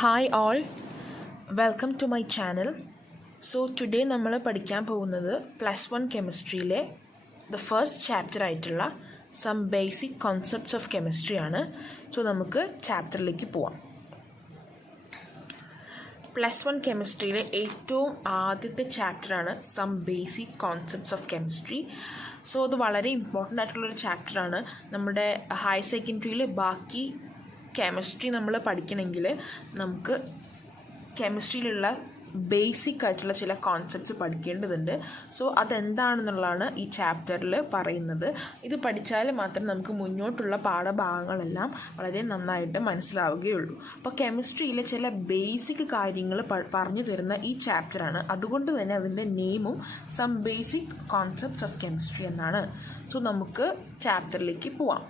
Hi all, welcome to my channel. So today നമ്മൾ പഠിക്കാൻ പോകുന്നത് +1 കെമിസ്ട്രിയിലെ ദ ഫസ്റ്റ് ചാപ്റ്റർ ആയിട്ടുള്ള some basic concepts of chemistry ആണ്. സോ നമുക്ക് ചാപ്റ്ററിലേക്ക് പോവാം. +1 കെമിസ്ട്രിയിലെ ഏറ്റവും ആദ്യത്തെ ചാപ്റ്ററാണ് some basic concepts of chemistry. So അത് വളരെ ഇമ്പോർട്ടൻ്റ് ആയിട്ടുള്ളൊരു ചാപ്റ്ററാണ്. നമ്മുടെ ഹയർ സെക്കൻഡറിയിൽ ബാക്കി കെമിസ്ട്രി നമ്മൾ പഠിക്കണമെങ്കിൽ നമുക്ക് കെമിസ്ട്രിയിലുള്ള ബേസിക് ആയിട്ടുള്ള ചില കോൺസെപ്റ്റ്സ് പഠിക്കേണ്ടതുണ്ട്. സോ അതെന്താണെന്നുള്ളതാണ് ഈ ചാപ്റ്ററിൽ പറയുന്നത്. ഇത് പഠിച്ചാൽ മാത്രം നമുക്ക് മുന്നോട്ടുള്ള പാഠഭാഗങ്ങളെല്ലാം വളരെ നന്നായിട്ട് മനസ്സിലാവുകയുള്ളൂ. അപ്പോൾ കെമിസ്ട്രിയിലെ ചില ബേസിക് കാര്യങ്ങൾ പറഞ്ഞു തരുന്ന ഈ ചാപ്റ്ററാണ്. അതുകൊണ്ട് തന്നെ അതിൻ്റെ നെയിമും some basic concepts of chemistry എന്നാണ്. സോ നമുക്ക് ചാപ്റ്ററിലേക്ക് പോവാം.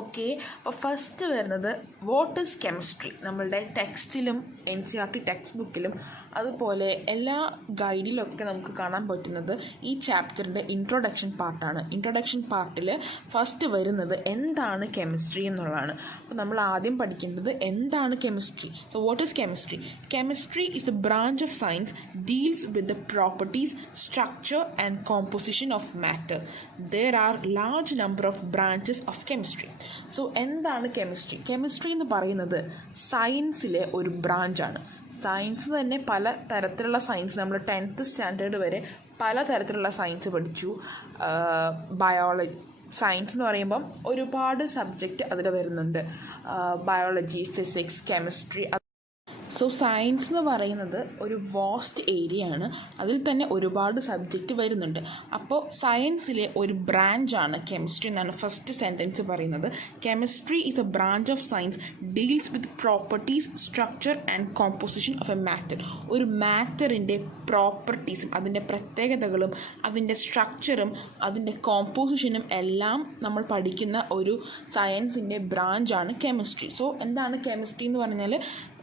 ഓക്കെ, അപ്പോൾ ഫസ്റ്റ് വരുന്നത് വാട്ട് ഈസ് കെമിസ്ട്രി. നമ്മളുടെ ടെക്സ്റ്റിലും NCERT ടെക്സ്റ്റ് ബുക്കിലും അതുപോലെ എല്ലാ ഗൈഡിലൊക്കെ നമുക്ക് കാണാൻ പറ്റുന്നത് ഈ ചാപ്റ്ററിൻ്റെ ഇൻട്രൊഡക്ഷൻ പാർട്ടാണ്. ഇൻട്രൊഡക്ഷൻ പാർട്ടിൽ ഫസ്റ്റ് വരുന്നത് എന്താണ് കെമിസ്ട്രി എന്നുള്ളതാണ്. അപ്പോൾ നമ്മൾ ആദ്യം പഠിക്കേണ്ടത് എന്താണ് chemistry. So what is chemistry? Chemistry is A branch of science deals with the properties, structure and composition of matter. There are large number of branches of chemistry. So എന്താണ് chemistry? Chemistry എന്ന് പറയുന്നത് സയൻസിലെ ഒരു ബ്രാഞ്ചാണ്. Science തന്നെ പല തരത്തിലുള്ള science, നമ്മൾ 10th standard വരെ പല തരത്തിലുള്ള സയൻസ് പഠിച്ചു. ബയോളജി സയൻസ് എന്ന് പറയുമ്പം ഒരുപാട് സബ്ജക്റ്റ് അതിൽ വരുന്നുണ്ട്. Biology, physics, chemistry. So science എന്ന് പറയുന്നത് ഒരു വാസ്റ്റ് ഏരിയ ആണ്. അതിൽ തന്നെ ഒരുപാട് സബ്ജക്റ്റ് വരുന്നുണ്ട്. അപ്പോൾ സയൻസിലെ ഒരു ബ്രാഞ്ചാണ് കെമിസ്ട്രി എന്നാണ് ഫസ്റ്റ് സെൻറ്റൻസ് പറയുന്നത്. Chemistry is A branch of science deals with properties, structure and composition of A matter. ഒരു മാറ്ററിൻ്റെ പ്രോപ്പർട്ടീസും അതിൻ്റെ പ്രത്യേകതകളും അതിൻ്റെ സ്ട്രക്ചറും അതിൻ്റെ കോമ്പോസിഷനും എല്ലാം നമ്മൾ പഠിക്കുന്ന ഒരു സയൻസിൻ്റെ ബ്രാഞ്ചാണ് കെമിസ്ട്രി. സോ എന്താണ് കെമിസ്ട്രി എന്ന് പറഞ്ഞാൽ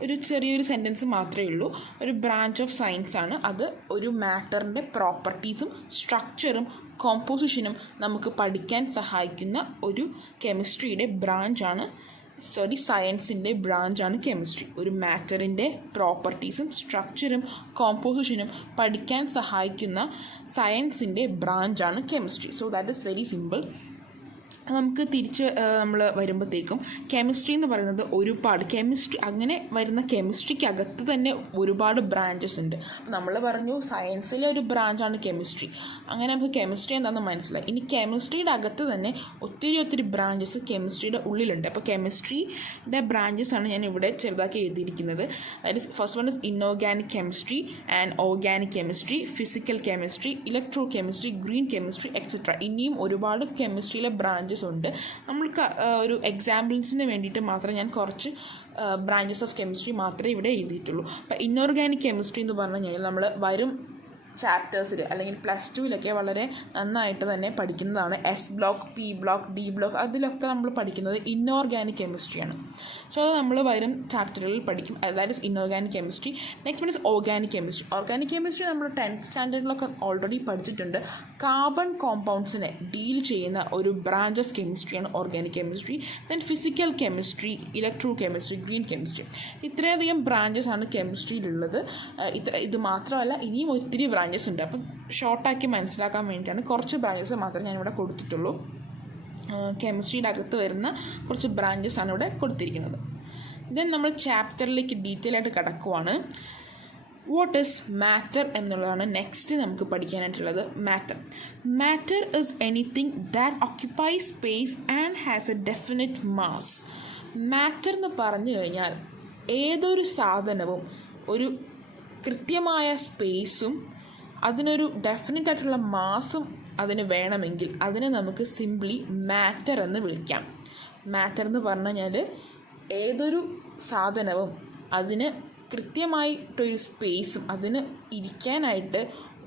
ഒരു ചെറിയൊരു സെൻറ്റൻസ് മാത്രമേ ഉള്ളൂ. ഒരു ബ്രാഞ്ച് ഓഫ് സയൻസ് ആണ്. അത് ഒരു മാറ്ററിൻ്റെ പ്രോപ്പർട്ടീസും സ്ട്രക്ചറും കോമ്പോസിഷനും നമുക്ക് പഠിക്കാൻ സഹായിക്കുന്ന ഒരു കെമിസ്ട്രിയുടെ ബ്രാഞ്ചാണ് സയൻസിൻ്റെ ബ്രാഞ്ചാണ് കെമിസ്ട്രി. ഒരു മാറ്ററിൻ്റെ പ്രോപ്പർട്ടീസും സ്ട്രക്ചറും കോമ്പോസിഷനും പഠിക്കാൻ സഹായിക്കുന്ന സയൻസിൻ്റെ ബ്രാഞ്ചാണ് chemistry. So that is very simple. നമുക്ക് തിരിച്ച് നമ്മൾ വരുമ്പോഴത്തേക്കും കെമിസ്ട്രി എന്ന് പറയുന്നത് ഒരുപാട് അങ്ങനെ വരുന്ന കെമിസ്ട്രിക്കകത്ത് തന്നെ ഒരുപാട് ബ്രാഞ്ചസ് ഉണ്ട്. അപ്പോൾ നമ്മൾ പറഞ്ഞു സയൻസിലെ ഒരു ബ്രാഞ്ചാണ് കെമിസ്ട്രി. അങ്ങനെ നമുക്ക് കെമിസ്ട്രി എന്താണെന്ന് മനസ്സിലായി. ഇനി കെമിസ്ട്രിയുടെ അകത്ത് തന്നെ ഒത്തിരി ബ്രാഞ്ചസ് കെമിസ്ട്രിയുടെ ഉള്ളിലുണ്ട്. അപ്പോൾ കെമിസ്ട്രിയുടെ ബ്രാഞ്ചസ് ആണ് ഞാൻ ഇവിടെ ചെറുതാക്കി എഴുതിയിരിക്കുന്നത്. അതായത് first one is inorganic chemistry and organic chemistry, physical chemistry, electrochemistry, green chemistry etcetera. ഇനിയും ഒരുപാട് കെമിസ്ട്രിയിലെ ബ്രാഞ്ചസ് ഉണ്ട്. നമ്മൾക്ക് ഒരു എക്സാമ്പിൾസിന് വേണ്ടിയിട്ട് മാത്രം ഞാൻ കുറച്ച് ബ്രാഞ്ചസ് ഓഫ് കെമിസ്ട്രി മാത്രമേ ഇവിടെ എഴുതിയിട്ടുള്ളൂ. അപ്പോൾ ഇൻഓർഗാനിക് കെമിസ്ട്രി എന്ന് പറഞ്ഞു കഴിഞ്ഞാൽ നമ്മൾ വരും ചാപ്റ്റേഴ്സിൽ അല്ലെങ്കിൽ +2 വളരെ നന്നായിട്ട് തന്നെ പഠിക്കുന്നതാണ്. S block, P block, D block, അതിലൊക്കെ നമ്മൾ പഠിക്കുന്നത് ഇൻഓർഗാനിക് കെമിസ്ട്രിയാണ്. സോ അത് നമ്മൾ വരും ചാപ്റ്ററുകളിൽ പഠിക്കും. That is inorganic chemistry. Next one is organic chemistry. Organic chemistry നമ്മൾ 10th സ്റ്റാൻഡേർഡിലൊക്കെ ഓൾറെഡി പഠിച്ചിട്ടുണ്ട്. കാർബൺ കോമ്പൗണ്ട്സിനെ ഡീൽ ചെയ്യുന്ന ഒരു ബ്രാഞ്ച് ഓഫ് കെമിസ്ട്രിയാണ് organic chemistry. Then physical chemistry, electrochemistry, green chemistry. ഇത്രയധികം ബ്രാഞ്ചസ് ആണ് കെമിസ്ട്രിയിലുള്ളത്. ഇത് മാത്രമല്ല, ഇനിയും ഒത്തിരി ബ്രാഞ്ചസ് ഉണ്ട്. അപ്പം ഷോർട്ടാക്കി മനസ്സിലാക്കാൻ വേണ്ടിയിട്ടാണ് കുറച്ച് ബ്രാഞ്ചസ് മാത്രമേ ഞാനിവിടെ കൊടുത്തിട്ടുള്ളൂ. കെമിസ്ട്രിയുടെ അകത്ത് വരുന്ന കുറച്ച് ബ്രാഞ്ചസ് ആണ് ഇവിടെ കൊടുത്തിരിക്കുന്നത്. ദെൻ നമ്മൾ ചാപ്റ്ററിലേക്ക് ഡീറ്റെയിൽ ആയിട്ട് കിടക്കുവാണ്. വാട്ട് ഈസ് മാറ്റർ എന്നുള്ളതാണ് നെക്സ്റ്റ് നമുക്ക് പഠിക്കാനായിട്ടുള്ളത്. Matter is anything that occupies space and has a definite mass. Matter എന്ന് പറഞ്ഞു കഴിഞ്ഞാൽ ഏതൊരു സാധനവും ഒരു കൃത്യമായ സ്പേസും അതിനൊരു ഡെഫിനറ്റ് ആയിട്ടുള്ള മാസും അതിന് വേണമെങ്കിൽ അതിനെ നമുക്ക് സിംപ്ലി മാറ്റർ എന്ന് വിളിക്കാം. മാറ്റർ എന്ന് പറഞ്ഞു കഴിഞ്ഞാൽ ഏതൊരു സാധനവും അതിന് കൃത്യമായിട്ടൊരു സ്പേസും അതിന് ഇരിക്കാനായിട്ട്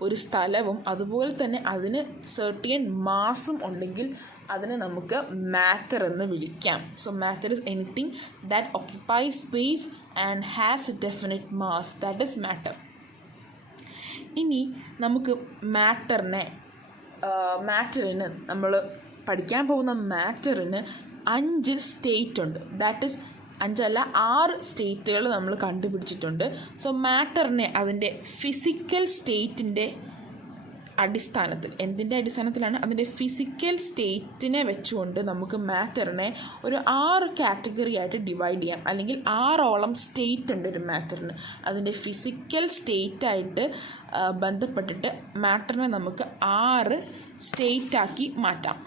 ഒരു സ്ഥലവും അതുപോലെ തന്നെ അതിന് സെർട്ടിയൻ മാസും ഉണ്ടെങ്കിൽ അതിനെ നമുക്ക് മാറ്റർ എന്ന് വിളിക്കാം. So matter is anything that occupies space and has a definite mass. That is matter. ഇനി നമുക്ക് മാറ്ററിന് നമ്മൾ പഠിക്കാൻ പോകുന്ന മാറ്ററിന് 5 സ്റ്റേറ്റ് ഉണ്ട്. ദാറ്റ് ഈസ് അഞ്ചല്ല 6 സ്റ്റേറ്റുകൾ നമ്മൾ കണ്ടുപിടിച്ചിട്ടുണ്ട്. സോ മാറ്ററിനെ അതിൻ്റെ ഫിസിക്കൽ സ്റ്റേറ്റിൻ്റെ അടിസ്ഥാനത്തിൽ, എന്തിൻ്റെ അടിസ്ഥാനത്തിലാണ്, അതിൻ്റെ ഫിസിക്കൽ സ്റ്റേറ്റിനെ വെച്ചുകൊണ്ട് നമുക്ക് മാറ്ററിനെ ഒരു 6 കാറ്റഗറി ആയിട്ട് ഡിവൈഡ് ചെയ്യാം. അല്ലെങ്കിൽ 6ഓളം സ്റ്റേറ്റ് ഉണ്ട് ഒരു മാറ്ററിന്. അതിൻ്റെ ഫിസിക്കൽ സ്റ്റേറ്റായിട്ട് ബന്ധപ്പെട്ടിട്ട് മാറ്ററിനെ നമുക്ക് 6 സ്റ്റേറ്റാക്കി മാറ്റാം.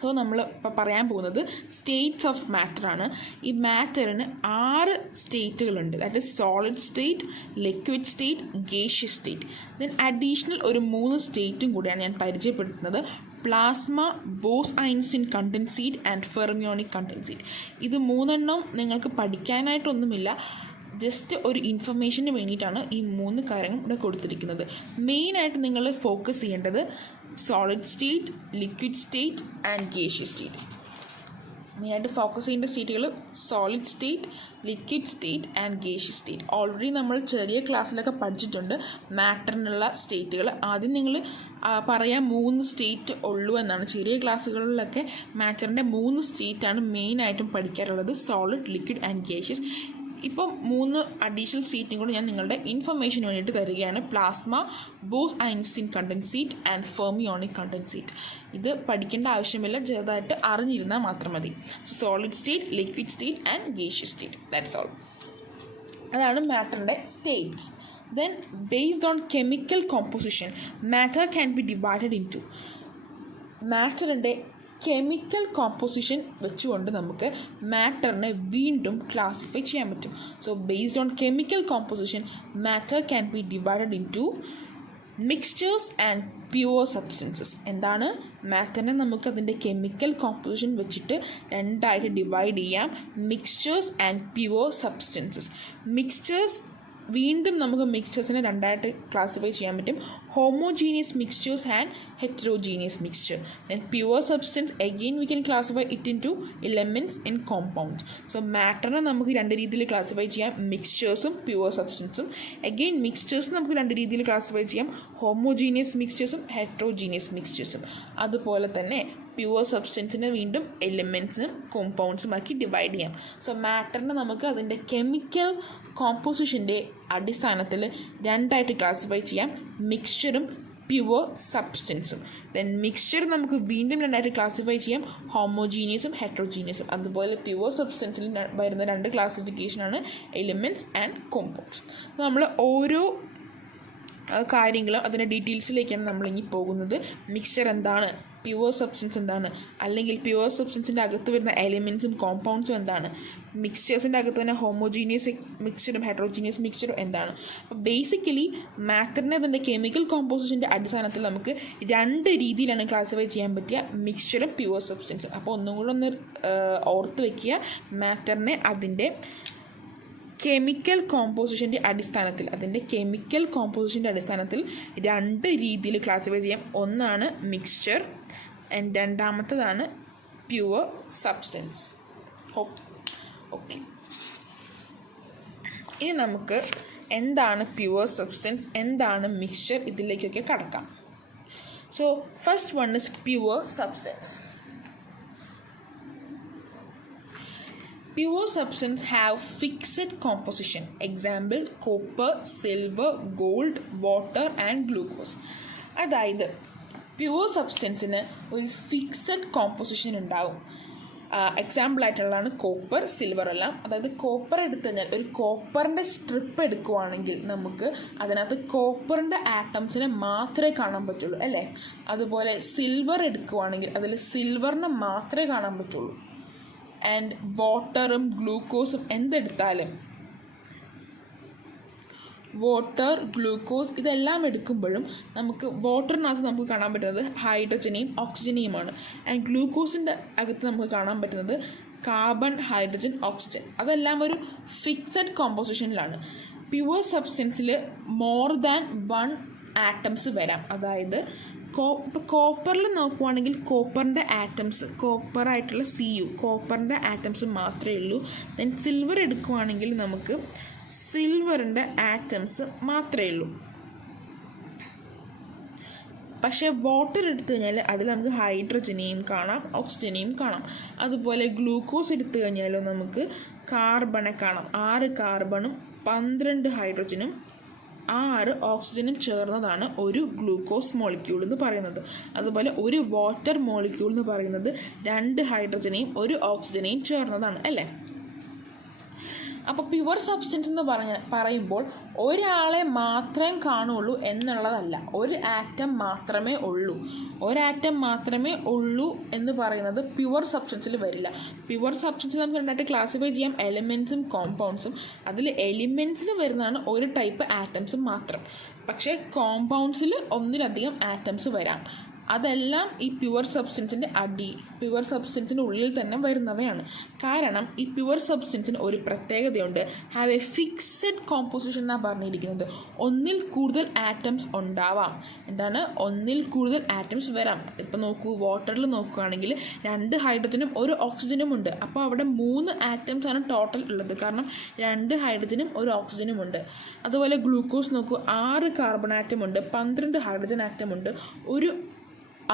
സോ നമ്മൾ ഇപ്പോൾ പറയാൻ പോകുന്നത് സ്റ്റേറ്റ്സ് ഓഫ് മാറ്ററാണ്. ഈ മാറ്ററിന് 6 സ്റ്റേറ്റുകളുണ്ട്. That is solid state, liquid state, gaseous state. Then additional ഒരു 3 സ്റ്റേറ്റും കൂടിയാണ് ഞാൻ പരിചയപ്പെടുത്തുന്നത്. Plasma, Bose Einstein condensate and fermionic condensate. ഇത് 3 നിങ്ങൾക്ക് പഠിക്കാനായിട്ടൊന്നുമില്ല, ജസ്റ്റ് ഒരു ഇൻഫർമേഷന് വേണ്ടിയിട്ടാണ് ഈ 3 കാര്യങ്ങൾ ഇവിടെ കൊടുത്തിരിക്കുന്നത്. മെയിനായിട്ട് നിങ്ങൾ ഫോക്കസ് ചെയ്യേണ്ടത് solid state, liquid state and gaseous state. മെയിനായിട്ട് ഫോക്കസ് ചെയ്യേണ്ട സ്റ്റേറ്റുകൾ solid state, liquid state and gaseous state. Already നമ്മൾ ചെറിയ ക്ലാസ്സിലൊക്കെ പഠിച്ചിട്ടുണ്ട് മാറ്ററിനുള്ള സ്റ്റേറ്റുകൾ. ആദ്യം നിങ്ങൾ പറയാൻ 3 സ്റ്റേറ്റ് ഉള്ളൂ എന്നാണ്. ചെറിയ ക്ലാസ്സുകളിലൊക്കെ മാറ്ററിൻ്റെ 3 സ്റ്റേറ്റാണ് മെയിനായിട്ടും പഠിക്കാറുള്ളത്, സോളിഡ്, ലിക്വിഡ് ആൻഡ് ഗേഷ്യസ്. ഇപ്പം 3 അഡീഷണൽ സ്റ്റേറ്റും കൂടി ഞാൻ നിങ്ങളുടെ ഇൻഫർമേഷന് വേണ്ടിയിട്ട് തരികയാണ്. Plasma, Bose Einstein condensate and fermionic condensate. ഇത് പഠിക്കേണ്ട ആവശ്യമില്ല, ചെറുതായിട്ട് അറിഞ്ഞിരുന്നാൽ മാത്രം മതി. Solid state, liquid state and gaseous state, that's all. അതാണ് മാറ്ററിൻ്റെ states. Then based on chemical composition matter can be divided into. മാറ്ററിൻ്റെ കെമിക്കൽ കോമ്പോസിഷൻ വെച്ചുകൊണ്ട് നമുക്ക് മാറ്ററിനെ വീണ്ടും ക്ലാസിഫൈ ചെയ്യാൻ പറ്റും. So based on chemical composition matter can be divided into mixtures and pure substances. എന്താണ്? മാറ്ററിനെ നമുക്ക് അതിൻ്റെ കെമിക്കൽ കോമ്പോസിഷൻ വെച്ചിട്ട് 2ആയിട്ട് ഡിവൈഡ് ചെയ്യാം, mixtures and pure substances. Mixtures വീണ്ടും നമുക്ക് മിക്സ്ചേഴ്സിനെ 2ആയിട്ട് ക്ലാസിഫൈ ചെയ്യാൻ പറ്റും, homogeneous mixtures and heterogeneous mixture. Then pure substance, again we can classify it into elements in compounds. So matter നമുക്ക് 2 രീതിയിൽ ക്ലാസിഫൈ ചെയ്യാം, മിക്സ്ചേഴ്സും പ്യുവർ സബ്സ്റ്റൻസും. അഗെയിൻ മിക്സ്ചേഴ്സ് നമുക്ക് 2 രീതിയിൽ ക്ലാസിഫൈ ചെയ്യാം, ഹോമോജീനിയസ് മിക്സ്ചേഴ്സും ഹെറ്ററോജീനിയസ് മിക്സ്ചേഴ്സും. അതുപോലെ തന്നെ പ്യുവർ സബ്സ്റ്റൻസിനെ വീണ്ടും എലിമെൻറ്റ്സിനും കോമ്പൗണ്ട്സും ആക്കി ഡിവൈഡ് ചെയ്യാം. സോ മാറ്ററിനെ നമുക്ക് അതിൻ്റെ കെമിക്കൽ കോമ്പോസിഷൻ്റെ അടിസ്ഥാനത്തിൽ 2ആയിട്ട് ക്ലാസിഫൈ ചെയ്യാം, മിക്സ്ചറും പ്യുവർ സബ്സ്റ്റൻസും. ദെൻ മിക്സ്ചർ നമുക്ക് വീണ്ടും 2ആയിട്ട് ക്ലാസിഫൈ ചെയ്യാം, ഹോമോജീനിയസും ഹെറ്ററോജീനിയസും. അതുപോലെ പ്യുവർ സബ്സ്റ്റൻസിൽ വരുന്ന 2 ക്ലാസിഫിക്കേഷനാണ് എലിമെൻറ്റ്സ് ആൻഡ് കോമ്പൗണ്ട്സ്. നമ്മൾ ഓരോ കാര്യങ്ങളും അതിൻ്റെ ഡീറ്റെയിൽസിലേക്കാണ് നമ്മളിനി പോകുന്നത്. മിക്സ്ചർ എന്താണ്, പ്യുവർ സബ്സ്റ്റൻസ് എന്താണ്, അല്ലെങ്കിൽ പ്യുവർ സബ്സ്റ്റൻസിൻ്റെ അകത്ത് വരുന്ന എലിമെൻറ്റ്സും കോമ്പൗണ്ട്സും എന്താണ്, മിക്സ്ചേഴ്സിൻ്റെ അകത്ത് തന്നെ ഹോമോജീനിയസ് മിക്സ്ചറും ഹെറ്ററോജീനിയസ് മിക്സ്ചറും എന്താണ്. അപ്പോൾ ബേസിക്കലി മാറ്ററിനെ അതിൻ്റെ കെമിക്കൽ കോമ്പോസിഷൻ്റെ അടിസ്ഥാനത്തിൽ നമുക്ക് 2 രീതിയിലാണ് ക്ലാസിഫൈ ചെയ്യാൻ പറ്റുക, മിക്സ്ചറും പ്യുവർ സബ്സ്റ്റൻസും. അപ്പോൾ ഒന്നും കൂടെ ഒന്ന് ഓർത്ത് വയ്ക്കുക, മാറ്ററിനെ അതിൻ്റെ കെമിക്കൽ കോമ്പോസിഷൻ്റെ അടിസ്ഥാനത്തിൽ 2 രീതിയിൽ ക്ലാസിഫൈ ചെയ്യാം. ഒന്നാണ് മിക്സ്ചർ ആൻഡ് രണ്ടാമത്തതാണ് പ്യുവർ സബ്സ്റ്റൻസ്. ഓക്കെ, ഇനി നമുക്ക് എന്താണ് പ്യുവർ സബ്സ്റ്റൻസ്, എന്താണ് മിക്സ്ചർ, ഇതിലേക്കൊക്കെ കടക്കാം. So first one is pure substance. Pure substance have fixed composition. Example, copper, silver, gold, water and glucose. അതായത് പ്യുവർ സബ്സ്റ്റൻസിന് ഒരു ഫിക്സഡ് കോമ്പോസിഷൻ ഉണ്ടാവും. എക്സാമ്പിളായിട്ടുള്ളതാണ് കോപ്പർ, സിൽവർ എല്ലാം. അതായത് കോപ്പർ എടുത്തു കഴിഞ്ഞാൽ ഒരു കോപ്പറിൻ്റെ സ്ട്രിപ്പ് എടുക്കുവാണെങ്കിൽ നമുക്ക് അതിനകത്ത് കോപ്പറിൻ്റെ ആറ്റംസിനെ മാത്രമേ കാണാൻ പറ്റുള്ളൂ, അല്ലേ? അതുപോലെ സിൽവർ എടുക്കുവാണെങ്കിൽ അതിൽ സിൽവറിനെ മാത്രമേ കാണാൻ പറ്റുള്ളൂ. ആൻഡ് വാട്ടറും ഗ്ലൂക്കോസും എന്തെടുത്താലും, വാട്ടർ, ഗ്ലൂക്കോസ് ഇതെല്ലാം എടുക്കുമ്പോഴും നമുക്ക് വാട്ടറിനകത്ത് നമുക്ക് കാണാൻ പറ്റുന്നത് ഹൈഡ്രജനെയും ഓക്സിജനെയുമാണ്. ആൻഡ് ഗ്ലൂക്കോസിൻ്റെ അകത്ത് നമുക്ക് കാണാൻ പറ്റുന്നത് കാർബൺ, ഹൈഡ്രജൻ, ഓക്സിജൻ. അതെല്ലാം ഒരു ഫിക്സഡ് കോമ്പോസിഷനിലാണ്. പ്യുവർ സബ്സ്റ്റൻസിൽ മോർ ദാൻ 1 ആറ്റംസ് വരാം. അതായത് കോപ്പറിൽ നോക്കുവാണെങ്കിൽ കോപ്പറിൻ്റെ ആറ്റംസ്, കോപ്പറായിട്ടുള്ള CU, കോപ്പറിൻ്റെ ആറ്റംസ് മാത്രമേ ഉള്ളൂ. ദെൻ സിൽവർ എടുക്കുവാണെങ്കിൽ നമുക്ക് സിൽവറിൻ്റെ ആറ്റംസ് മാത്രമേ ഉള്ളൂ. പക്ഷേ വാട്ടർ എടുത്തു കഴിഞ്ഞാൽ അതിൽ നമുക്ക് ഹൈഡ്രജനെയും കാണാം, ഓക്സിജനെയും കാണാം. അതുപോലെ ഗ്ലൂക്കോസ് എടുത്തു കഴിഞ്ഞാലും നമുക്ക് കാർബണെ കാണാം. 6 കാർബണും 12 ഹൈഡ്രജനും 6 ഓക്സിജനും ചേർന്നതാണ് ഒരു ഗ്ലൂക്കോസ് മോളിക്യൂൾ എന്ന് പറയുന്നത്. അതുപോലെ ഒരു വാട്ടർ മോളിക്യൂൾ എന്ന് പറയുന്നത് 2 ഹൈഡ്രജനെയും 1 ഓക്സിജനെയും ചേർന്നതാണ് അല്ലേ. അപ്പോൾ പ്യുവർ സബ്സ്റ്റൻസ് എന്ന് പറയുമ്പോൾ ഒരാളെ മാത്രമേ കാണുള്ളൂ എന്നുള്ളതല്ല, ഒരു ആറ്റം മാത്രമേ ഉള്ളൂ. ഒരാറ്റം മാത്രമേ ഉള്ളൂ എന്ന് പറയുന്നത് പ്യുവർ സബ്സ്റ്റൻസിൽ വരില്ല. പ്യുവർ സബ്സ്റ്റൻസിൽ നമുക്ക് രണ്ടായിട്ട് ക്ലാസിഫൈ ചെയ്യാം, എലിമെൻറ്റ്സും കോമ്പൗണ്ട്സും. അതിൽ എലിമെൻറ്റ്സിൽ വരുന്നതാണ് ഒരു ടൈപ്പ് ആറ്റംസ് മാത്രം. പക്ഷേ കോമ്പൗണ്ട്സിൽ ഒന്നിലധികം ആറ്റംസ് വരാം. അതെല്ലാം ഈ പ്യുവർ സബ്സ്റ്റൻസിൻ്റെ പ്യുവർ സബ്സ്റ്റൻസിൻ്റെ ഉള്ളിൽ തന്നെ വരുന്നവയാണ്. കാരണം ഈ പ്യുവർ സബ്സ്റ്റൻസിന് ഒരു പ്രത്യേകതയുണ്ട്, ഹാവ് എ ഫിക്സഡ് കോമ്പോസിഷൻ എന്നാണ് പറഞ്ഞിരിക്കുന്നത്. ഒന്നിൽ കൂടുതൽ ആറ്റംസ് ഉണ്ടാവാം. എന്താണ്? ഒന്നിൽ കൂടുതൽ ആറ്റംസ് വരാം. ഇപ്പം നോക്കൂ, വാട്ടറിൽ നോക്കുകയാണെങ്കിൽ 2 ഹൈഡ്രജനും 1 ഓക്സിജനും ഉണ്ട്. അപ്പോൾ അവിടെ 3 ആറ്റംസ് ആണ് ടോട്ടൽ ഉള്ളത്, കാരണം 2 ഹൈഡ്രജനും 1 ഓക്സിജനും ഉണ്ട്. അതുപോലെ ഗ്ലൂക്കോസ് നോക്കൂ, 6 കാർബൺ ആറ്റം ഉണ്ട്, 12 ഹൈഡ്രജൻ ആറ്റം ഉണ്ട്,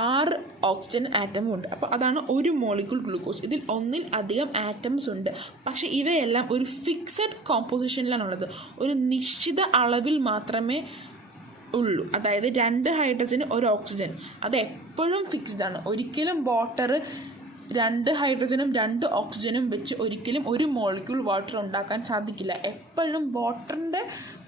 6 ഓക്സിജൻ ആറ്റമും ഉണ്ട്. അപ്പോൾ അതാണ് ഒരു മോളിക്യൂൾ ഗ്ലൂക്കോസ്. ഇതിൽ ഒന്നിൽ അധികം ആറ്റംസ് ഉണ്ട്. പക്ഷേ ഇവയെല്ലാം ഒരു ഫിക്സഡ് കോമ്പോസിഷനിലാണുള്ളത്. ഒരു നിശ്ചിത അളവിൽ മാത്രമേ ഉള്ളൂ. അതായത് 2 ഹൈഡ്രജന് 1 ഓക്സിജൻ, അത് എപ്പോഴും ഫിക്സ്ഡ് ആണ്. ഒരിക്കലും വാട്ടർ 2 ഹൈഡ്രജനും 2 ഓക്സിജനും വെച്ച് ഒരിക്കലും ഒരു മോളിക്യൂൾ വാട്ടർ ഉണ്ടാക്കാൻ സാധിക്കില്ല. എപ്പോഴും വാട്ടറിൻ്റെ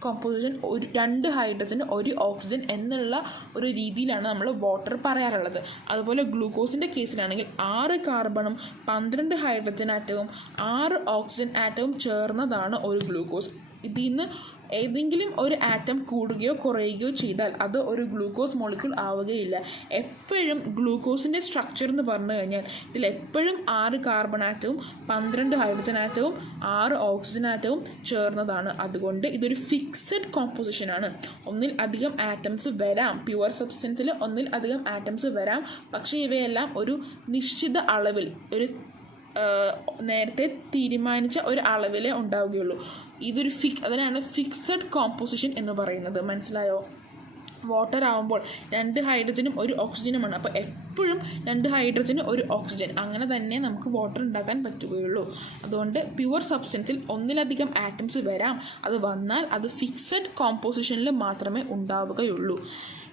കോമ്പോസിഷൻ 2 ഹൈഡ്രജന് 1 ഓക്സിജൻ എന്നുള്ള ഒരു രീതിയിലാണ് നമ്മൾ വാട്ടർ പറയാറുള്ളത്. അതുപോലെ ഗ്ലൂക്കോസിൻ്റെ കേസിലാണെങ്കിൽ 6 കാർബണും 12 ഹൈഡ്രജൻ ആറ്റവും 6 ഓക്സിജൻ ആറ്റവും ചേർന്നതാണ് ഒരു ഗ്ലൂക്കോസ്. ഇതിൽ നിന്ന് ഏതെങ്കിലും ഒരു ആറ്റം കൂടുകയോ കുറയുകയോ ചെയ്താൽ അത് ഒരു ഗ്ലൂക്കോസ് മോളിക്യൂൾ ആവുകയില്ല. എപ്പോഴും ഗ്ലൂക്കോസിൻ്റെ സ്ട്രക്ചർ എന്ന് പറഞ്ഞു കഴിഞ്ഞാൽ ഇതിൽ എപ്പോഴും 6 കാർബൺ ആറ്റവും 12 ഹൈഡ്രജൻ ആറ്റവും 6 ഓക്സിജൻ ആറ്റവും ചേർന്നതാണ്. അതുകൊണ്ട് ഇതൊരു ഫിക്സഡ് കോമ്പോസിഷനാണ്. ഒന്നിൽ അധികം ആറ്റംസ് വരാം, പ്യുവർ സബ്സ്റ്റൻസിൽ ഒന്നിൽ അധികം ആറ്റംസ് വരാം. പക്ഷേ ഇവയെല്ലാം ഒരു നിശ്ചിത അളവിൽ, ഒരു നേരത്തെ തീരുമാനിച്ച ഒരു അളവിലേ ഉണ്ടാവുകയുള്ളൂ. ഇതൊരു അതിനാണ് ഫിക്സഡ് കോമ്പോസിഷൻ എന്ന് പറയുന്നത്. മനസ്സിലായോ? വാട്ടർ ആകുമ്പോൾ 2 ഹൈഡ്രജനും 1 ഓക്സിജനുമാണ്. അപ്പോൾ എപ്പോഴും 2 ഹൈഡ്രജനും 1 ഓക്സിജൻ, അങ്ങനെ തന്നെ നമുക്ക് വാട്ടർ ഉണ്ടാക്കാൻ പറ്റുകയുള്ളൂ. അതുകൊണ്ട് പ്യുവർ സബ്സ്റ്റൻസിൽ ഒന്നിലധികം ആറ്റംസ് വരാം. അത് വന്നാൽ അത് ഫിക്സഡ് കോമ്പോസിഷനിൽ മാത്രമേ ഉണ്ടാവുകയുള്ളൂ.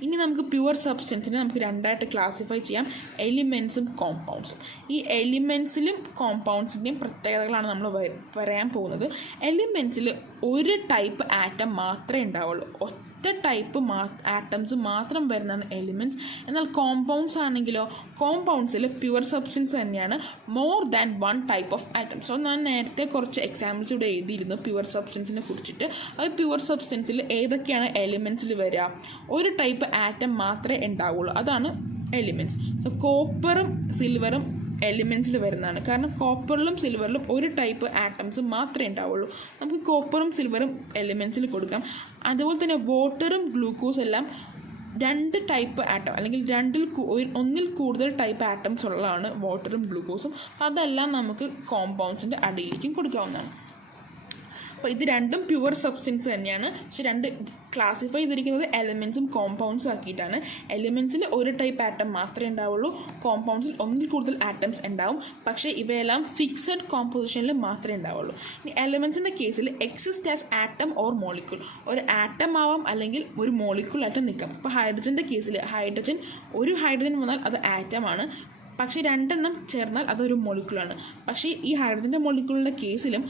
ഇനി നമുക്ക് പ്യുവർ സബ്സ്റ്റൻസിനെ നമുക്ക് 2ആയിട്ട് ക്ലാസിഫൈ ചെയ്യാം, എലിമെൻറ്റ്സും കോമ്പൗണ്ട്സും. ഈ എലിമെൻറ്റ്സിലും കോമ്പൗണ്ട്സിൻ്റെയും പ്രത്യേകതകളാണ് നമ്മൾ പറയാൻ പോകുന്നത്. എലിമെൻറ്റ്സിൽ ഒരു ടൈപ്പ് ആറ്റം മാത്രമേ ഉണ്ടാവുള്ളൂ. ഒറ്റ ടൈപ്പ് ആറ്റംസ് മാത്രം വരുന്നതാണ് എലിമെൻറ്റ്സ്. എന്നാൽ കോമ്പൗണ്ട്സ് ആണെങ്കിലോ, കോമ്പൗണ്ട്സിൽ പ്യുവർ സബ്സ്റ്റൻസ് തന്നെയാണ് more than 1 type of atoms. So ഞാൻ നേരത്തെ കുറച്ച് എക്സാമ്പിൾസ് ഇവിടെ എഴുതിയിരുന്നു പ്യുവർ സബ്സ്റ്റൻസിനെ കുറിച്ചിട്ട്. അത് പ്യുവർ സബ്സ്റ്റൻസിൽ ഏതൊക്കെയാണ് എലിമെൻറ്റ്സിൽ വരിക? ഒരു ടൈപ്പ് ആറ്റം മാത്രമേ ഉണ്ടാവുള്ളൂ, അതാണ് എലിമെൻറ്റ്സ്. സോ കോപ്പറും സിൽവറും എലിമെൻറ്റ്സിൽ വരുന്നതാണ്. കാരണം കോപ്പറിലും സിൽവറിലും ഒരു ടൈപ്പ് ആറ്റംസ് മാത്രമേ ഉണ്ടാവുള്ളൂ. നമുക്ക് കോപ്പറും സിൽവറും എലിമെൻറ്റ്സിൽ കൊടുക്കാം. അതുപോലെ തന്നെ വാട്ടറും ഗ്ലൂക്കോസ് എല്ലാം 2 ടൈപ്പ് ആറ്റം, അല്ലെങ്കിൽ ഒന്നിൽ കൂടുതൽ ടൈപ്പ് ആറ്റംസ് ഉള്ളതാണ് വാട്ടറും ഗ്ലൂക്കോസും. അതെല്ലാം നമുക്ക് കോമ്പൗണ്ട്സിൻ്റെ അടിയിലേക്കും കൊടുക്കാവുന്നതാണ്. അപ്പോൾ ഇത് രണ്ടും പ്യുവർ സബ്സ്റ്റൻസ് തന്നെയാണ്. പക്ഷെ 2 ക്ലാസിഫൈ ചെയ്തിരിക്കുന്നത് എലിമെൻറ്റ്സും കോമ്പൗണ്ട്സും ആക്കിയിട്ടാണ്. എലിമെൻറ്റ്സിൽ ഒരു ടൈപ്പ് ആറ്റം മാത്രമേ ഉണ്ടാവുള്ളൂ, കോമ്പൗണ്ട്സിൽ ഒന്നിൽ കൂടുതൽ ആറ്റംസ് ഉണ്ടാവും. പക്ഷേ ഇവയെല്ലാം ഫിക്സഡ് കോമ്പോസിഷനിൽ മാത്രമേ ഉണ്ടാവുള്ളൂ. ഇനി എലിമെൻറ്റ്സിൻ്റെ കേസിൽ exist as atom or molecule. ഒരു ആറ്റം ആവാം, അല്ലെങ്കിൽ ഒരു മോളിക്യൂൾ ആയിട്ട് നിൽക്കാം. ഇപ്പോൾ ഹൈഡ്രജൻ്റെ കേസിൽ ഒരു ഹൈഡ്രജൻ വന്നാൽ അത് ആറ്റമാണ്. പക്ഷേ 2 എണ്ണം ചേർന്നാൽ അതൊരു മോളിക്യൂളാണ്. പക്ഷേ ഈ ഹൈഡ്രജൻ്റെ മോളിക്യൂളിൻ്റെ കേസിലും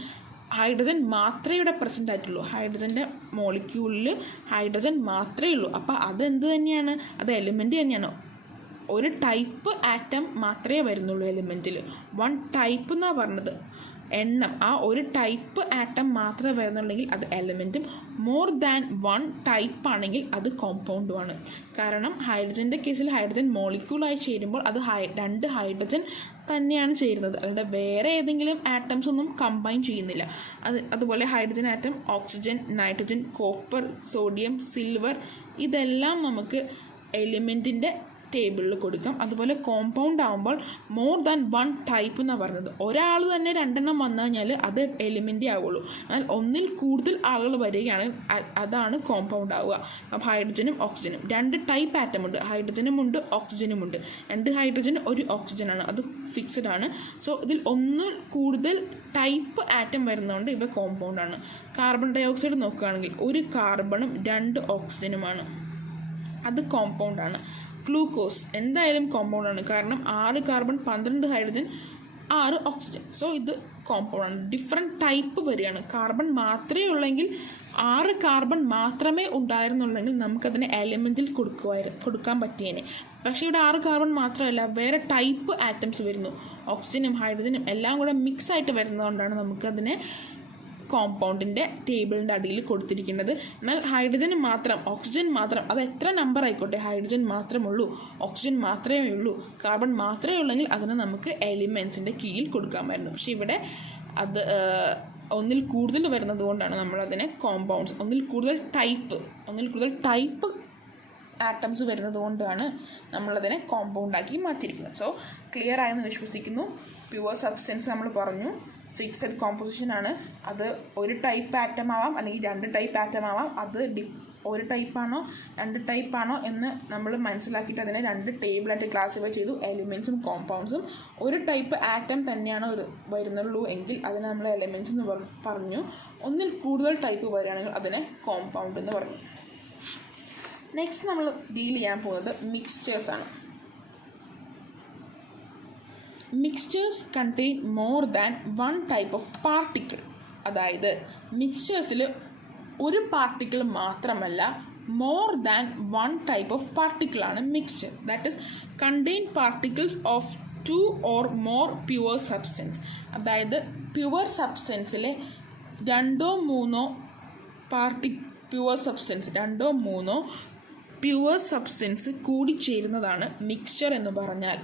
ഹൈഡ്രജൻ മാത്രമേ ഇവിടെ പ്രസൻ്റ് ആയിട്ടുള്ളൂ. ഹൈഡ്രജൻ്റെ മോളിക്യൂളിൽ ഹൈഡ്രജൻ മാത്രമേ ഉള്ളൂ. അപ്പോൾ അതെന്ത് തന്നെയാണ്? അത് എലിമെൻ്റ് തന്നെയാണ്. ഒരു ടൈപ്പ് ആറ്റം മാത്രമേ വരുന്നുള്ളൂ എലിമെൻറ്റിൽ. 1 ടൈപ്പ് എന്നാണ് പറഞ്ഞത്, എണ്ണം. ആ ഒരു ടൈപ്പ് ആറ്റം മാത്രമേ വരുന്നുണ്ടെങ്കിൽ അത് എലിമെൻറ്റും, മോർ ദാൻ 1 ടൈപ്പ് ആണെങ്കിൽ അത് കോമ്പൗണ്ടുമാണ്. കാരണം ഹൈഡ്രജൻ്റെ കേസിൽ ഹൈഡ്രജൻ മോളിക്യൂളായി ചേരുമ്പോൾ അത് 2 ഹൈഡ്രജൻ തന്നെയാണ് ചേരുന്നത്, അല്ലാതെ വേറെ ഏതെങ്കിലും ആറ്റംസ് ഒന്നും കമ്പൈൻ ചെയ്യുന്നില്ല. അതുപോലെ hydrogen atom, oxygen, nitrogen, copper, sodium, silver, ഇതെല്ലാം നമുക്ക് എലിമെൻറ്റിൻ്റെ ടേബിളിൽ കൊടുക്കാം. അതുപോലെ കോമ്പൗണ്ട് ആകുമ്പോൾ മോർ ദാൻ വൺ ടൈപ്പ് എന്നാണ് പറഞ്ഞത്. ഒരാൾ തന്നെ രണ്ടെണ്ണം വന്നു കഴിഞ്ഞാൽ അത് എലിമെൻ്റേ ആവുള്ളൂ. എന്നാൽ ഒന്നിൽ കൂടുതൽ ആളുകൾ വരികയാണെങ്കിൽ അതാണ് കോമ്പൗണ്ട് ആവുക. അപ്പം ഹൈഡ്രജനും ഓക്സിജനും 2 ടൈപ്പ് ആറ്റം ഉണ്ട്. ഹൈഡ്രജനും ഉണ്ട്, ഓക്സിജനും ഉണ്ട്. 2 ഹൈഡ്രജൻ 1 ഓക്സിജനാണ്, അത് ഫിക്സഡ് ആണ്. സോ ഇതിൽ ഒന്നിൽ കൂടുതൽ ടൈപ്പ് ആറ്റം വരുന്നതുകൊണ്ട് ഇവ കോമ്പൗണ്ടാണ്. കാർബൺ ഡൈ ഓക്സൈഡ് നോക്കുകയാണെങ്കിൽ 1 കാർബണും 2 ഓക്സിജനുമാണ്, അത് കോമ്പൗണ്ടാണ്. ഗ്ലൂക്കോസ് എന്തായാലും കോമ്പൗണ്ടാണ്, കാരണം 6 കാർബൺ 12 ഹൈഡ്രജൻ 6 ഓക്സിജൻ. സോ ഇത് കോമ്പൗണ്ടാണ്. ഡിഫറെൻറ്റ് ടൈപ്പ് വരികയാണ്. കാർബൺ മാത്രമേ ഉള്ളെങ്കിൽ 6 കാർബൺ മാത്രമേ ഉണ്ടായിരുന്നുള്ളെങ്കിൽ നമുക്കതിനെ എലിമെൻറ്റിൽ കൊടുക്കാൻ പറ്റിയേനെ. പക്ഷേ ഇവിടെ 6 കാർബൺ മാത്രമല്ല, വേറെ ടൈപ്പ് ആറ്റംസ് വരുന്നു. ഓക്സിജനും ഹൈഡ്രജനും എല്ലാം കൂടെ മിക്സ് ആയിട്ട് വരുന്നതുകൊണ്ടാണ് നമുക്കതിനെ കോമ്പൗണ്ടിൻ്റെ ടേബിളിൻ്റെ അടിയിൽ കൊടുത്തിരിക്കുന്നത്. എന്നാൽ ഹൈഡ്രജൻ മാത്രം, ഓക്സിജൻ മാത്രം, അത് എത്ര നമ്പർ ആയിക്കോട്ടെ, ഹൈഡ്രജൻ മാത്രമുള്ളൂ, ഓക്സിജൻ മാത്രമേ ഉള്ളൂ, കാർബൺ മാത്രമേ ഉള്ളെങ്കിൽ അതിനെ നമുക്ക് എലിമെൻസിൻ്റെ കീഴിൽ കൊടുക്കാമായിരുന്നു. പക്ഷേ ഇവിടെ അത് ഒന്നിൽ കൂടുതൽ വരുന്നത് കൊണ്ടാണ് നമ്മളതിനെ കോമ്പൗണ്ട്സ്, ഒന്നിൽ കൂടുതൽ ടൈപ്പ് ആറ്റംസ് വരുന്നത് കൊണ്ടാണ് നമ്മളതിനെ കോമ്പൗണ്ടാക്കി മാറ്റിയിരിക്കുന്നത്. സോ ക്ലിയർ ആയെന്ന് വിശ്വസിക്കുന്നു. പ്യുവർ സബ്സ്റ്റൻസ് നമ്മൾ പറഞ്ഞു, ഫിക്സഡ് കോമ്പോസിഷൻ ആണ്. അത് 1 ടൈപ്പ് ആറ്റം ആവാം, അല്ലെങ്കിൽ 2 ടൈപ്പ് ആറ്റം ആവാം. അത് 1 ടൈപ്പാണോ 2 ടൈപ്പാണോ എന്ന് നമ്മൾ മനസ്സിലാക്കിയിട്ട് അതിനെ 2 ടേബിളായിട്ട് ക്ലാസിഫൈ ചെയ്തു. എലിമെൻസും കോമ്പൗണ്ട്സും 1 ടൈപ്പ് ആറ്റം തന്നെയാണ് വരുന്നുള്ളൂ എങ്കിൽ അതിനെ നമ്മൾ എലിമെൻസ് എന്ന് പറഞ്ഞു. ഒന്നിൽ കൂടുതൽ ടൈപ്പ് വരികയാണെങ്കിൽ അതിനെ കോമ്പൗണ്ട് എന്ന് പറഞ്ഞു. നെക്സ്റ്റ് നമ്മൾ ഡീൽ ചെയ്യാൻ പോകുന്നത് മിക്സ്ചേഴ്സാണ്. Mixtures contain more than 1 type of particle. അതായത് മിക്സ്ചേഴ്സിൽ ഒരു പാർട്ടിക്കിൾ മാത്രമല്ല, മോർ ദാൻ 1 ടൈപ്പ് ഓഫ് പാർട്ടിക്കിളാണ് mixture. That is contain particles of 2 or more pure substance. അതായത് പ്യുവർ സബ്സ്റ്റൻസിലെ 2 or 3 പ്യുവർ സബ്സ്റ്റൻസ് കൂടിച്ചേരുന്നതാണ് മിക്സ്ചർ എന്ന് പറഞ്ഞാൽ.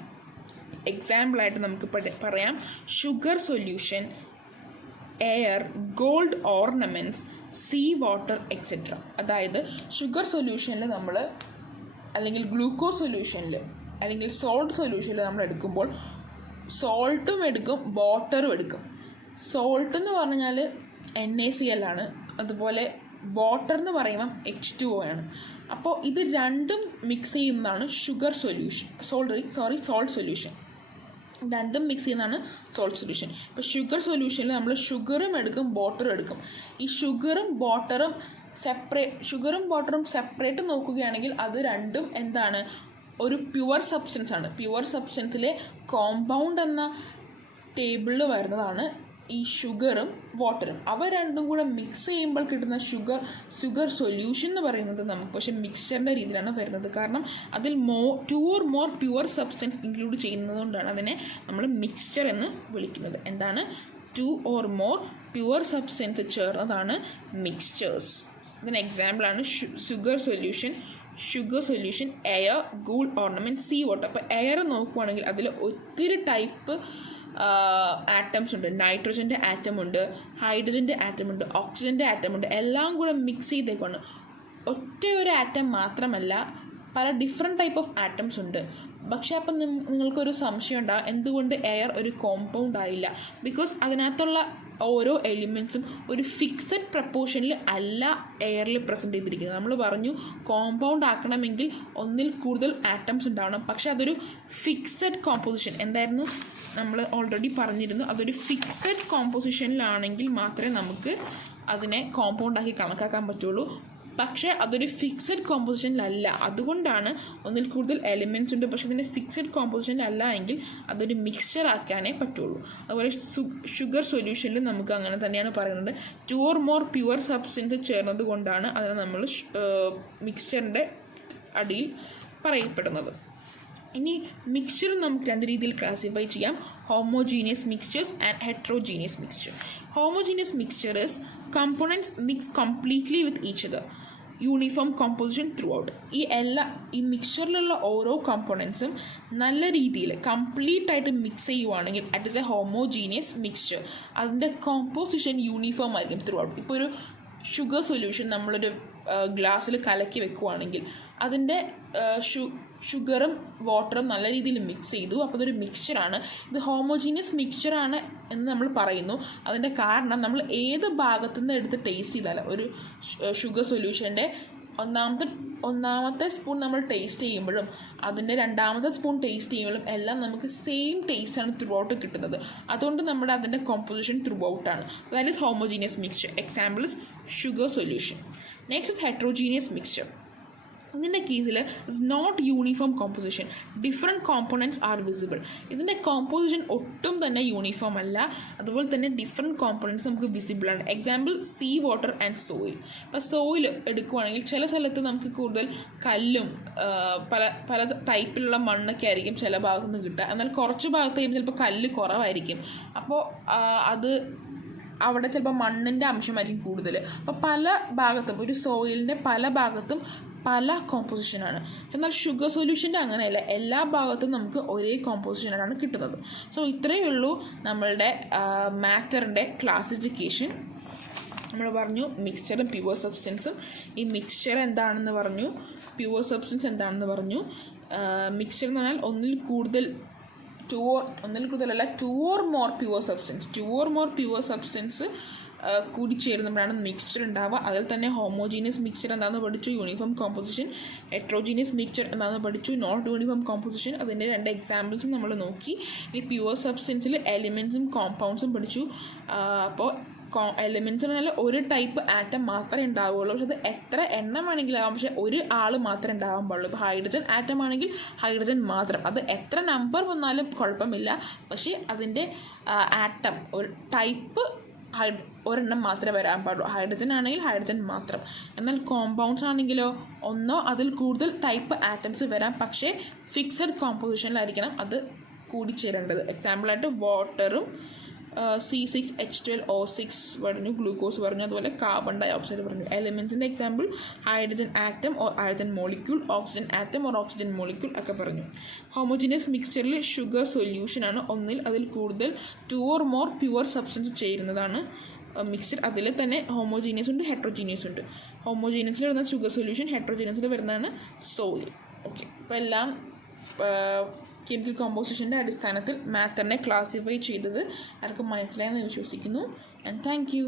എക്സാമ്പിളായിട്ട് നമുക്ക് പറയാം sugar solution, air, gold ornaments, sea water etcetera. അതായത് ഷുഗർ സൊല്യൂഷനിൽ നമ്മൾ, അല്ലെങ്കിൽ ഗ്ലൂക്കോസ് സൊല്യൂഷനിൽ, അല്ലെങ്കിൽ സോൾട്ട് സൊല്യൂഷനിൽ നമ്മൾ എടുക്കുമ്പോൾ സോൾട്ടും എടുക്കും, വാട്ടറും എടുക്കും. സോൾട്ട് എന്ന് പറഞ്ഞാൽ NaCl ആണ്, അതുപോലെ വാട്ടർ എന്ന് പറയുമ്പം H2O ആണ്. അപ്പോൾ ഇത് രണ്ടും മിക്സ് ചെയ്യുന്നതാണ് സോൾട്ട് സൊല്യൂഷൻ. രണ്ടും മിക്സ് ചെയ്യുന്നതാണ് സോൾട്ട് സൊല്യൂഷൻ. ഇപ്പോൾ ഷുഗർ സൊല്യൂഷനിൽ നമ്മൾ ഷുഗറും എടുക്കും, വാട്ടറും എടുക്കും. ഈ ഷുഗറും വാട്ടറും സെപ്പറേറ്റ് നോക്കുകയാണെങ്കിൽ അത് രണ്ടും എന്താണ്, ഒരു പ്യുവർ സബ്സ്റ്റൻസ് ആണ്. പ്യുവർ സബ്സ്റ്റൻസിലെ കോമ്പൗണ്ട് എന്ന ടേബിളിൽ വരുന്നതാണ് ഈ ഷുഗറും വാട്ടറും. അവ രണ്ടും കൂടെ മിക്സ് ചെയ്യുമ്പോൾ കിട്ടുന്ന ഷുഗർ സൊല്യൂഷൻ എന്ന് പറയുന്നത് നമുക്ക് പക്ഷേ മിക്സ്ചറിൻ്റെ രീതിയിലാണ് വരുന്നത്. കാരണം അതിൽ 2 or more pure substance include ചെയ്യുന്നതുകൊണ്ടാണ് അതിനെ നമ്മൾ മിക്സ്ചർ എന്ന് വിളിക്കുന്നത്. എന്താണ്, 2 or more പ്യുവർ സബ്സ്റ്റൻസ് ചേർന്നതാണ് മിക്സ്ചേഴ്സ്. ഇതിന് എക്സാമ്പിളാണ് sugar solution, air, gold ornament, sea water. അപ്പോൾ എയർ നോക്കുവാണെങ്കിൽ അതിൽ ഒത്തിരി ടൈപ്പ് ആറ്റംസ് ഉണ്ട്. നൈട്രജൻ്റെ ആറ്റം ഉണ്ട്, ഹൈഡ്രജൻ്റെ ആറ്റം ഉണ്ട്, ഓക്സിജൻ്റെ ആറ്റം ഉണ്ട്. എല്ലാം കൂടെ മിക്സ് ചെയ്തേക്കാണ്. ഒറ്റ ഒരു ആറ്റം മാത്രമല്ല, പല ഡിഫറെൻറ്റ് ടൈപ്പ് ഓഫ് ആറ്റംസ് ഉണ്ട്. പക്ഷേ അപ്പം നിങ്ങൾക്കൊരു സംശയം ഉണ്ടാകും, എന്തുകൊണ്ട് എയർ ഒരു കോമ്പൗണ്ട് ആയില്ല? ബിക്കോസ് അതിനകത്തുള്ള ഓരോ എലിമെൻറ്റ്സും ഒരു ഫിക്സഡ് പ്രപ്പോർഷനിൽ അല്ല എയറിൽ പ്രസൻറ്റ് ചെയ്തിരിക്കുന്നത്. നമ്മൾ പറഞ്ഞു കോമ്പൗണ്ട് ആക്കണമെങ്കിൽ ഒന്നിൽ കൂടുതൽ ആറ്റംസ് ഉണ്ടാവണം. പക്ഷേ അതൊരു ഫിക്സഡ് കോമ്പോസിഷൻ, എന്തായിരുന്നു നമ്മൾ ഓൾറെഡി പറഞ്ഞിരുന്നു, അതൊരു ഫിക്സഡ് കോമ്പോസിഷനിലാണെങ്കിൽ മാത്രമേ നമുക്ക് അതിനെ കോമ്പൗണ്ടാക്കി കണക്കാക്കാൻ പറ്റുള്ളൂ. പക്ഷേ അതൊരു ഫിക്സഡ് കോമ്പോസിഷനിലല്ല. അതുകൊണ്ടാണ് ഒന്നിൽ കൂടുതൽ എലിമെൻറ്റ്സ് ഉണ്ട്, പക്ഷേ ഇതിൻ്റെ ഫിക്സഡ് കോമ്പോസിഷനിലല്ല എങ്കിൽ അതൊരു മിക്സ്ചർ ആക്കാനേ പറ്റുള്ളൂ. അതുപോലെ ഷുഗർ സൊല്യൂഷനിൽ നമുക്ക് അങ്ങനെ തന്നെയാണ് പറയുന്നത്. 2 or more പ്യുവർ സബ്സ്റ്റൻസ് ചേർന്നത് കൊണ്ടാണ് അതിനെ നമ്മൾ മിക്സ്ചറിൻ്റെ അടിയിൽ പറയപ്പെടുന്നത്. ഇനി മിക്സ്ചർ നമുക്ക് 2 രീതിയിൽ ക്ലാസിഫൈ ചെയ്യാം: homogeneous mixtures and heterogeneous mixture. Homogeneous mixture is components mix completely with each other, uniform composition through out. ഈ മിക്സ്ചറിലുള്ള ഓരോ കമ്പോണൻസും നല്ല രീതിയിൽ കംപ്ലീറ്റ് ആയിട്ട് മിക്സ് ചെയ്യുവാണെങ്കിൽ at is A homogeneous mixture. അതിൻ്റെ കോമ്പോസിഷൻ യൂണിഫോം ആയിരിക്കും ത്രൂ ഔട്ട്. ഇപ്പോൾ ഒരു ഷുഗർ സൊല്യൂഷൻ നമ്മളൊരു ഗ്ലാസ്സിൽ കലക്കി വെക്കുവാണെങ്കിൽ അതിൻ്റെ ഷുഗറും വാട്ടറും നല്ല രീതിയിൽ മിക്സ് ചെയ്തു. അപ്പോൾ അതൊരു മിക്സ്ചറാണ്. ഇത് ഹോമോജീനിയസ് മിക്സ്ചറാണ് എന്ന് നമ്മൾ പറയുന്നു. അതിൻ്റെ കാരണം നമ്മൾ ഏത് ഭാഗത്തു നിന്ന് എടുത്ത് ടേസ്റ്റ് ചെയ്താലും ഒരു ഷുഗർ സൊല്യൂഷൻ്റെ ഒന്നാമത്തെ സ്പൂൺ നമ്മൾ ടേസ്റ്റ് ചെയ്യുമ്പോഴും അതിൻ്റെ രണ്ടാമത്തെ സ്പൂൺ ടേസ്റ്റ് ചെയ്യുമ്പോഴും എല്ലാം നമുക്ക് സെയിം ടേസ്റ്റാണ് ത്രൂ ഔട്ട് കിട്ടുന്നത്. അതുകൊണ്ട് നമ്മുടെ അതിൻ്റെ കോമ്പോസിഷൻ ത്രൂ ഔട്ടാണ്. That is homogeneous mixture. Example is sugar solution. Next is heterogeneous mixture. ഇതിൻ്റെ കേസിൽ is not uniform composition, different components are visible. ഇതിൻ്റെ കോമ്പോസിഷൻ ഒട്ടും തന്നെ യൂണിഫോം അല്ല, അതുപോലെ തന്നെ ഡിഫറെൻറ്റ് കോമ്പോണൻറ്റ്സ് നമുക്ക് വിസിബിളാണ്. Example sea water and soil. ഇപ്പോൾ സോയിൽ എടുക്കുവാണെങ്കിൽ ചില സ്ഥലത്ത് നമുക്ക് കൂടുതൽ കല്ലും പല ടൈപ്പിലുള്ള മണ്ണൊക്കെ ആയിരിക്കും ചില ഭാഗത്തു നിന്ന് കിട്ടുക. എന്നാൽ കുറച്ച് ഭാഗത്ത് കഴിയുമ്പോൾ ചിലപ്പോൾ കല്ല് കുറവായിരിക്കും. അപ്പോൾ അത് അവിടെ ചിലപ്പോൾ മണ്ണിൻ്റെ അംശമായിരിക്കും കൂടുതൽ. അപ്പോൾ പല ഭാഗത്തും ഒരു സോയിലിൻ്റെ പല ഭാഗത്തും പല കോമ്പോസിഷനാണ്. എന്നാൽ ഷുഗർ സൊല്യൂഷൻ്റെ അങ്ങനെയല്ല, എല്ലാ ഭാഗത്തും നമുക്ക് ഒരേ കോമ്പോസിഷനാണ് കിട്ടുന്നത്. സോ ഇത്രയേ ഉള്ളൂ നമ്മളുടെ മാറ്ററിൻ്റെ ക്ലാസിഫിക്കേഷൻ. നമ്മൾ പറഞ്ഞു മിക്സ്ചറും പ്യുവർ സബ്സ്റ്റൻസും. ഈ മിക്സ്ചർ എന്താണെന്ന് പറഞ്ഞു, പ്യുവർ സബ്സ്റ്റൻസ് എന്താണെന്ന് പറഞ്ഞു. മിക്സ്ചർ എന്ന് പറഞ്ഞാൽ ഒന്നിൽ കൂടുതലല്ല two or more pure substance കൂടിച്ചേരുമ്പോഴാണ് മിക്സ്ചർ ഉണ്ടാവുക. അതിൽ തന്നെ ഹോമോജീനിയസ് മിക്സ്ചർ എന്താണെന്ന് പഠിച്ചു, യൂണിഫോം കോമ്പോസിഷൻ. ഹെട്രോജീനിയസ് മിക്സ്ചർ എന്താണെന്ന് പഠിച്ചു, നോട്ട് യൂണിഫോം കോമ്പോസിഷൻ. അതിൻ്റെ 2 എക്സാമ്പിൾസും നമ്മൾ നോക്കി. ഈ പ്യുവർ സബ്സ്റ്റൻസിൽ എലിമെൻറ്റ്സും കോമ്പൗണ്ട്സും പഠിച്ചു. അപ്പോൾ എലിമെൻറ്റ്സ് പറഞ്ഞാൽ ഒരു ടൈപ്പ് ആറ്റം മാത്രമേ ഉണ്ടാവുകയുള്ളൂ. പക്ഷെ അത് എത്ര എണ്ണം വേണമെങ്കിലും ആവാം, പക്ഷേ ഒരു ആൾ മാത്രമേ ഉണ്ടാവാൻ പാടുള്ളൂ. ഇപ്പോൾ ഹൈഡ്രജൻ ആറ്റം ആണെങ്കിൽ ഹൈഡ്രജൻ മാത്രം, അത് എത്ര നമ്പർ വന്നാലും കുഴപ്പമില്ല. പക്ഷേ അതിൻ്റെ ആറ്റം ഒരു ടൈപ്പ് ഒരെണ്ണം മാത്രമേ വരാൻ പാടുള്ളൂ. ഹൈഡ്രജൻ ആണെങ്കിൽ ഹൈഡ്രജൻ മാത്രം. എന്നാൽ കോമ്പൗണ്ട്സ് ആണെങ്കിലോ ഒന്നോ അതിൽ കൂടുതൽ ടൈപ്പ് ആറ്റംസ് വരാം, പക്ഷേ ഫിക്സഡ് കോമ്പോസിഷനിലായിരിക്കണം അത് കൂടിച്ചേരേണ്ടത്. എക്സാമ്പിളായിട്ട് വാട്ടറും C6H12O6 പറഞ്ഞു, ഗ്ലൂക്കോസ് പറഞ്ഞു, അതുപോലെ കാർബൺ ഡൈ ഓക്സൈഡ് പറഞ്ഞു. എലിമെൻസിൻ്റെ example hydrogen atom or hydrogen molecule, oxygen atom or oxygen molecule ഒക്കെ പറഞ്ഞു. ഹോമോജീനിയസ് മിക്സ്ചറിൽ ഷുഗർ സൊല്യൂഷനാണ്. ഒന്നിൽ അതിൽ കൂടുതൽ 2 or more പ്യുവർ സബ്സ്റ്റൻസ് ചേരുന്നതാണ് മിക്സ്ചർ. അതിൽ തന്നെ ഹോമോജീനിയസ് ഉണ്ട്, ഹെട്രോജീനിയസ് ഉണ്ട്. ഹോമോജീനിയസിൽ വരുന്ന ഷുഗർ സൊല്യൂഷൻ, ഹെട്രോജീനിയസിൽ വരുന്നതാണ് സോയിൽ. ഓക്കെ, അപ്പോൾ എല്ലാം കെമിക്കൽ കോമ്പോസിഷൻ്റെ അടിസ്ഥാനത്തിൽ മാത്തറിനെ ക്ലാസിഫൈ ചെയ്തത് ആർക്കും മനസ്സിലായെന്ന് വിശ്വസിക്കുന്നു. And thank you.